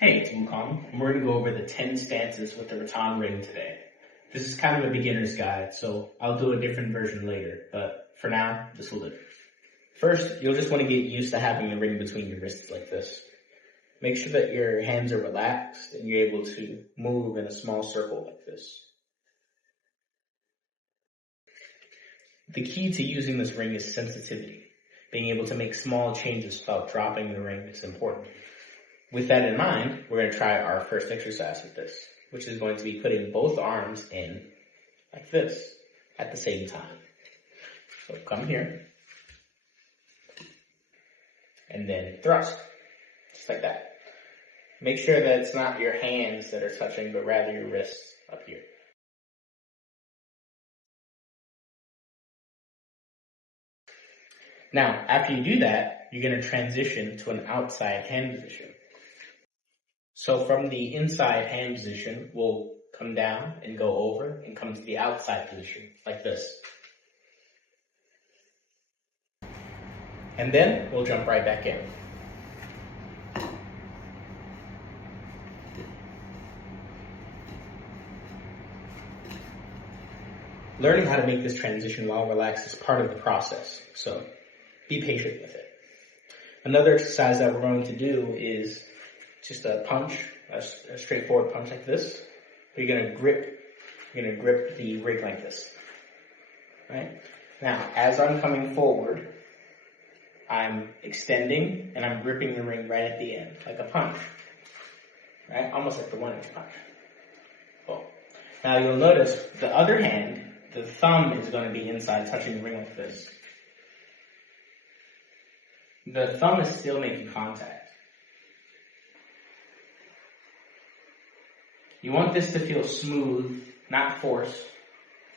Hey, it's Wu-Gong, and we're going to go over the 10 stances with the Rattan ring today. This is kind of a beginner's guide, so I'll do a different version later, but for now, this will do. First, you'll just want to get used to having the ring between your wrists like this. Make sure that your hands are relaxed and you're able to move in a small circle like this. The key to using this ring is sensitivity. Being able to make small changes without dropping the ring is important. With that in mind, we're going to try our first exercise with this, which is going to be putting both arms in like this at the same time. So come here and then thrust, just like that. Make sure that it's not your hands that are touching, but rather your wrists up here. Now, after you do that, you're going to transition to an outside hand position. So from the inside hand position, we'll come down and go over and come to the outside position, like this. And then we'll jump right back in. Learning how to make this transition while relaxed is part of the process, so be patient with it. Another exercise that we're going to do is just a punch, a straightforward punch like this. You're gonna grip the ring like this. Right? Now, as I'm coming forward, I'm extending and I'm gripping the ring right at the end, like a punch. Right? Almost like the 1-inch punch. Cool. Now you'll notice the other hand, the thumb is going to be inside, touching the ring like this. The thumb is still making contact. You want this to feel smooth, not forced,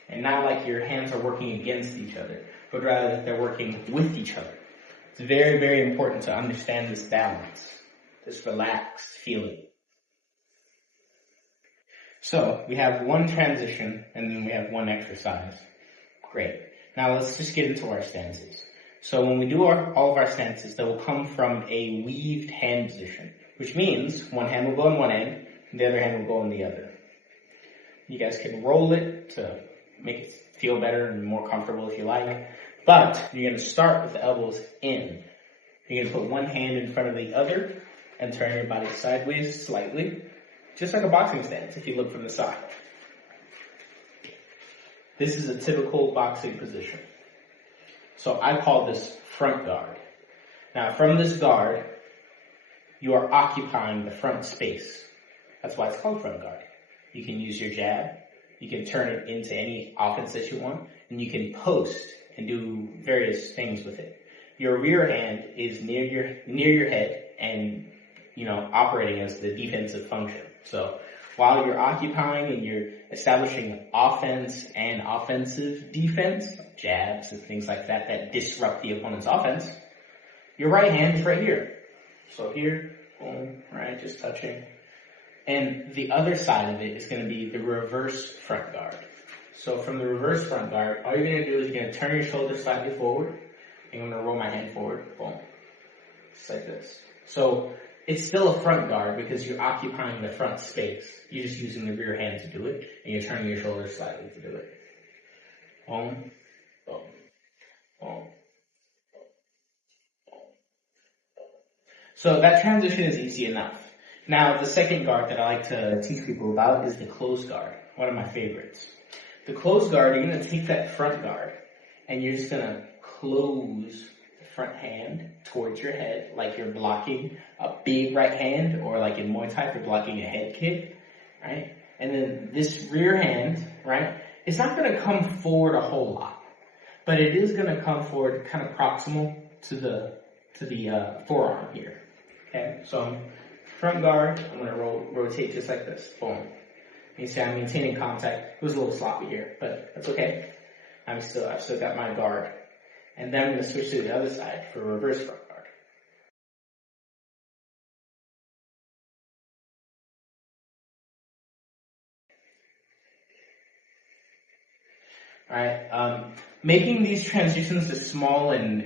and not like your hands are working against each other, but rather that they're working with each other. It's very, very important to understand this balance, this relaxed feeling. So, we have one transition, and then we have one exercise. Great. Now let's just get into our stances. So when we do all of our stances, they will come from a weaved hand position, which means one hand will go on one end, and the other hand will go on the other. You guys can roll it to make it feel better and more comfortable if you like, but you're going to start with the elbows in. You're going to put one hand in front of the other and turn your body sideways slightly, just like a boxing stance if you look from the side. This is a typical boxing position. So I call this front guard. Now from this guard, you are occupying the front space. That's why it's called front guard. You can use your jab, you can turn it into any offense that you want, and you can post and do various things with it. Your rear hand is near your head and operating as the defensive function. So while you're occupying and you're establishing offense and offensive defense, jabs and things like that that disrupt the opponent's offense, your right hand is right here. So here, boom, right, just touching. And the other side of it is going to be the reverse front guard. So from the reverse front guard, all you're going to do is you're going to turn your shoulders slightly forward. And I'm going to roll my hand forward, boom, just like this. So it's still a front guard because you're occupying the front space. You're just using the rear hand to do it, and you're turning your shoulders slightly to do it. Boom, boom, boom. So that transition is easy enough. Now, the second guard that I like to teach people about is the closed guard, one of my favorites. The closed guard, you're going to take that front guard, and you're just going to close the front hand towards your head, like you're blocking a big right hand, or like in Muay Thai, you're blocking a head kick, right? And then this rear hand, right, it's not going to come forward a whole lot, but it is going to come forward kind of proximal to the forearm here. Okay, so front guard, I'm going to rotate just like this. Boom. You see I'm maintaining contact. It was a little sloppy here, but that's okay. I've still got my guard. And then I'm going to switch to the other side for reverse front guard. Alright, making these transitions as small and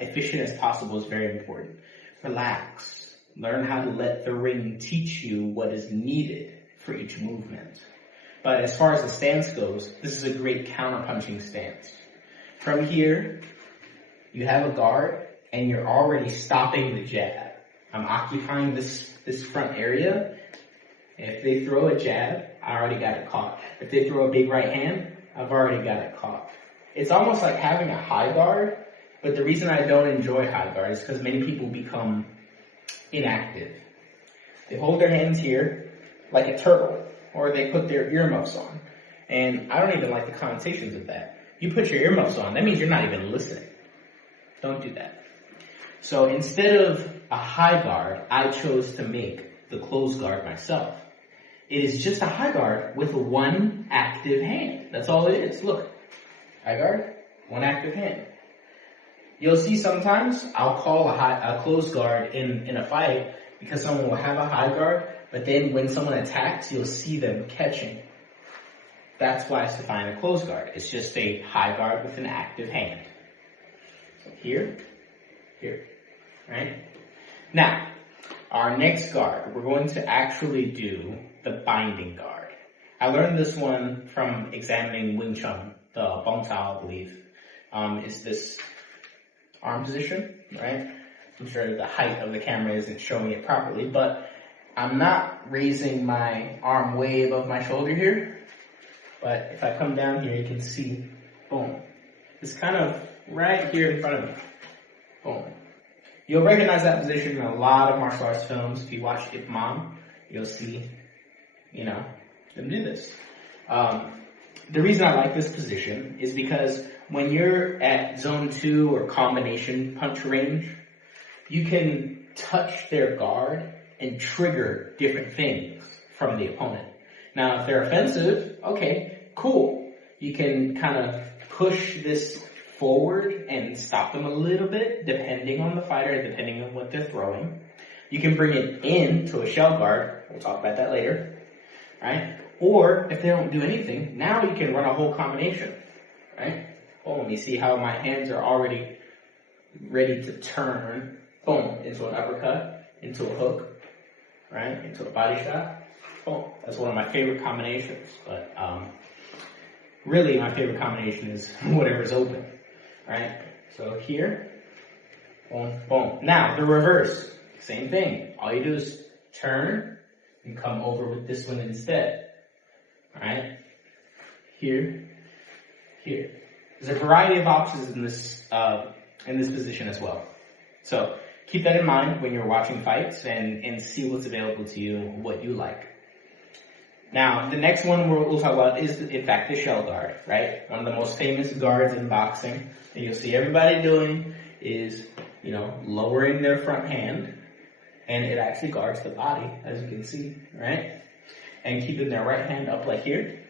efficient as possible is very important. Relax. Learn how to let the ring teach you what is needed for each movement. But as far as the stance goes, this is a great counterpunching stance. From here, you have a guard, and you're already stopping the jab. I'm occupying this front area. If they throw a jab, I already got it caught. If they throw a big right hand, I've already got it caught. It's almost like having a high guard, but the reason I don't enjoy high guard is because many people become inactive. They hold their hands here like a turtle, or they put their earmuffs on. And I don't even like the connotations of that. You put your earmuffs on, that means you're not even listening. Don't do that. So instead of a high guard, I chose to make the closed guard myself. It is just a high guard with one active hand. That's all it is. Look, high guard, one active hand. You'll see sometimes I'll call a closed guard in a fight because someone will have a high guard, but then when someone attacks, you'll see them catching. That's why it's defined a closed guard. It's just a high guard with an active hand. So here, right? Now, our next guard, we're going to actually do the binding guard. I learned this one from examining Wing Chun, the Bong Tao, I believe, is this arm position, right? I'm sure the height of the camera isn't showing it properly, but I'm not raising my arm way above my shoulder here. But if I come down here, you can see, boom. It's kind of right here in front of me. Boom. You'll recognize that position in a lot of martial arts films. If you watch Ip Man, you'll see, them do this. The reason I like this position is because when you're at zone 2 or combination punch range, you can touch their guard and trigger different things from the opponent. Now, if they're offensive, okay, cool. You can kind of push this forward and stop them a little bit, depending on the fighter, depending on what they're throwing. You can bring it into a shell guard. We'll talk about that later, right? Or if they don't do anything, now you can run a whole combination, right? Boom, you see how my hands are already ready to turn, boom, into an uppercut, into a hook, right? Into a body shot. Boom. That's one of my favorite combinations, but really my favorite combination is whatever's open, right? So here, boom, boom. Now, the reverse, same thing. All you do is turn and come over with this one instead, right? Here, here. There's a variety of options in this position as well. So keep that in mind when you're watching fights and see what's available to you and what you like. Now, the next one we'll talk about is, in fact, the shell guard, right? One of the most famous guards in boxing. And you'll see everybody doing is, lowering their front hand, and it actually guards the body, as you can see, right? And keeping their right hand up like here.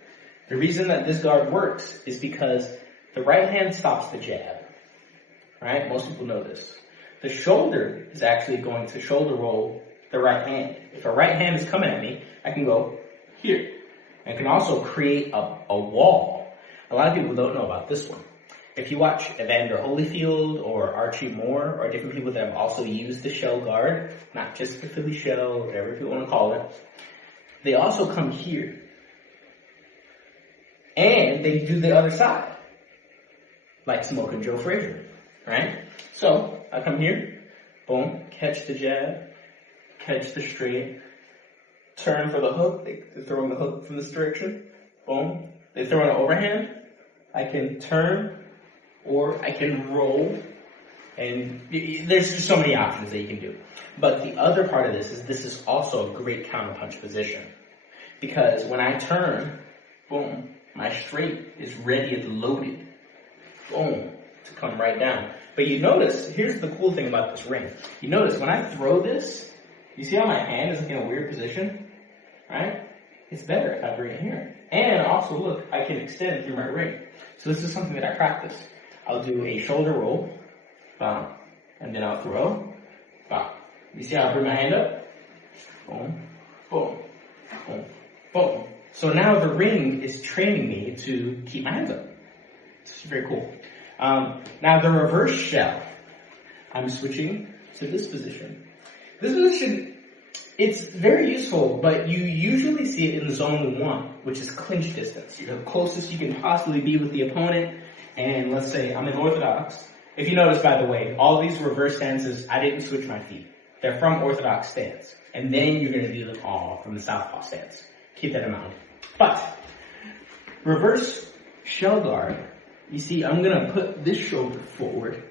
The reason that this guard works is because the right hand stops the jab, right? Most people know this. The shoulder is actually going to shoulder roll the right hand. If a right hand is coming at me, I can go here. I can also create a wall. A lot of people don't know about this one. If you watch Evander Holyfield or Archie Moore or different people that have also used the shell guard, not just the Philly shell, whatever you want to call it, they also come here. And they do the other side. Like Smoking Joe Frazier, right? So, I come here, boom, catch the jab, catch the straight, turn for the hook, they're throwing the hook from this direction, boom, they throw an overhand, I can turn, or I can roll, and there's just so many options that you can do. But the other part of this is also a great counterpunch position, because when I turn, boom, my straight is ready and loaded. Boom, to come right down. But you notice, here's the cool thing about this ring. You notice when I throw this, you see how my hand is in a weird position? Right? It's better if I bring it here. And also, look, I can extend through my ring. So this is something that I practice. I'll do a shoulder roll, bam, and then I'll throw, bam. You see how I bring my hand up? Boom, boom, boom, boom. So now the ring is training me to keep my hands up. It's very cool. Now the reverse shell, I'm switching to this position. This position, it's very useful, but you usually see it in zone 1, which is clinch distance. You're the closest you can possibly be with the opponent, and let's say I'm in orthodox. If you notice, by the way, all these reverse stances, I didn't switch my feet. They're from orthodox stance. And then you're going to do them all from the southpaw stance. Keep that in mind. But, reverse shell guard, you see, I'm going to put this shoulder forward.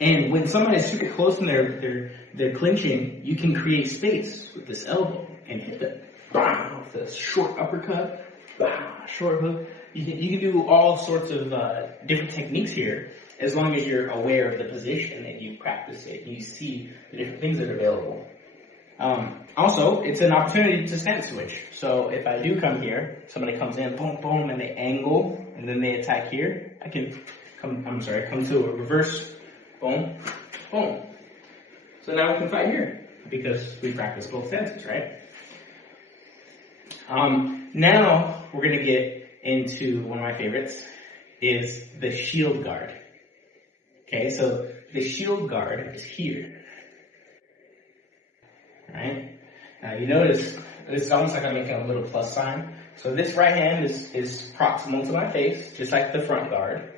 And when somebody's super close and they're clinching, you can create space with this elbow and hit them. With a short uppercut, short hook. You can do all sorts of different techniques here, as long as you're aware of the position and you practice it and you see the different things that are available. Also, it's an opportunity to stance switch. So if I do come here, somebody comes in, boom, boom, and they angle, and then they attack here, I can come to a reverse, boom, boom. So now we can fight here, because we practice both stances, right? Now we're going to get into one of my favorites, is the shield guard. Okay, so the shield guard is here. Right? Now you notice, it's almost like I'm making a little plus sign. So this right hand is proximal to my face, just like the front guard.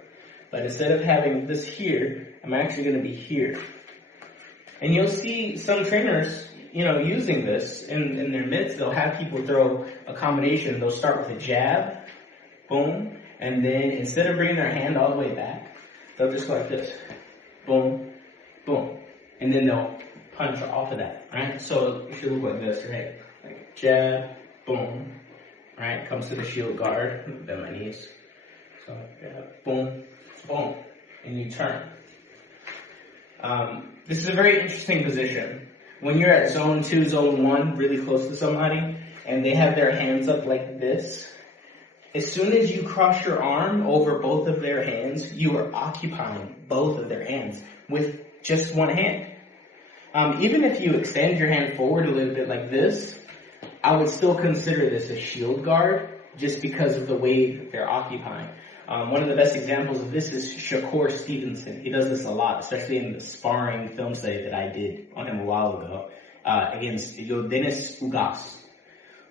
But instead of having this here, I'm actually going to be here. And you'll see some trainers, using this in their mitts. They'll have people throw a combination. They'll start with a jab, boom, and then instead of bringing their hand all the way back, they'll just go like this, boom, boom, and then they'll punch off of that, right? So it should look like this, right? Like jab, boom, right? Comes to the shield guard, bend my knees. So jab, boom, boom, and you turn. This is a very interesting position. When you're at zone 2, zone 1, really close to somebody, and they have their hands up like this, as soon as you cross your arm over both of their hands, you are occupying both of their hands with just one hand. Even if you extend your hand forward a little bit like this, I would still consider this a shield guard just because of the way they're occupying. One of the best examples of this is Shakur Stevenson. He does this a lot, especially in the sparring film study that I did on him a while ago against Denis Ugas.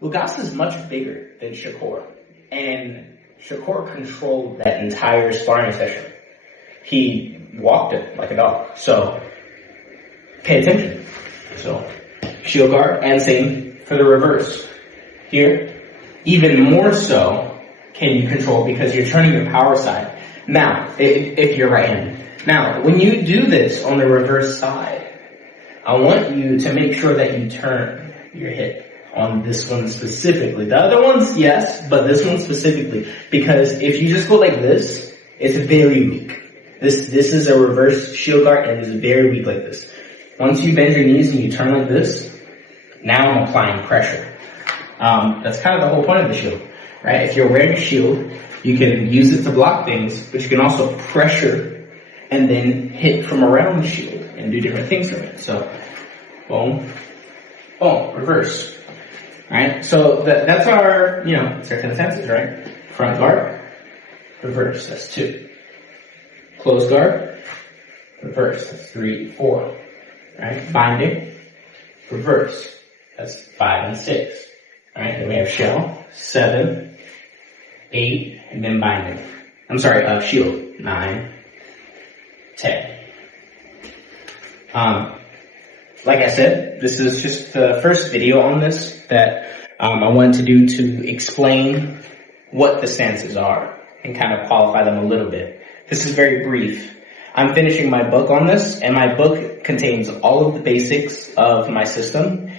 Ugas is much bigger than Shakur, and Shakur controlled that entire sparring session. He walked it like a dog. So pay attention. So shield guard, and same for the reverse. Here, even more so can you control because you're turning your power side. Now, if you're right-handed. Now, when you do this on the reverse side, I want you to make sure that you turn your hip on this one specifically. The other ones, yes, but this one specifically. Because if you just go like this, it's very weak. This is a reverse shield guard and it's very weak like this. Once you bend your knees and you turn like this, now I'm applying pressure. That's kind of the whole point of the shield, right? If you're wearing a shield, you can use it to block things, but you can also pressure and then hit from around the shield and do different things from it. So, boom, boom, reverse. Right? So that's our, it's our 10 senses, right? Front guard, reverse, that's 2. Close guard, reverse, that's 3, 4. Right? Binding, reverse, that's 5 and 6. Alright, then we have shell, 7, 8, and then binding. I'm sorry, shield, 9, 10. Like I said, this is just the first video on this that I wanted to do to explain what the stances are and kind of qualify them a little bit. This is very brief. I'm finishing my book on this, and my book contains all of the basics of my system.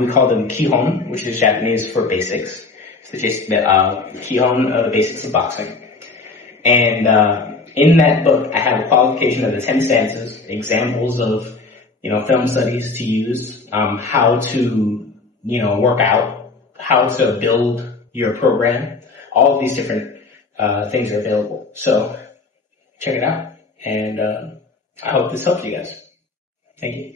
We call them Kihon, which is Japanese for basics. So just Kihon, the basics of boxing. And in that book, I have a qualification of the 10 stances, examples of film studies to use, how to, work out, how to build your program. All of these different things are available. So check it out, and I hope this helps you guys. Thank you.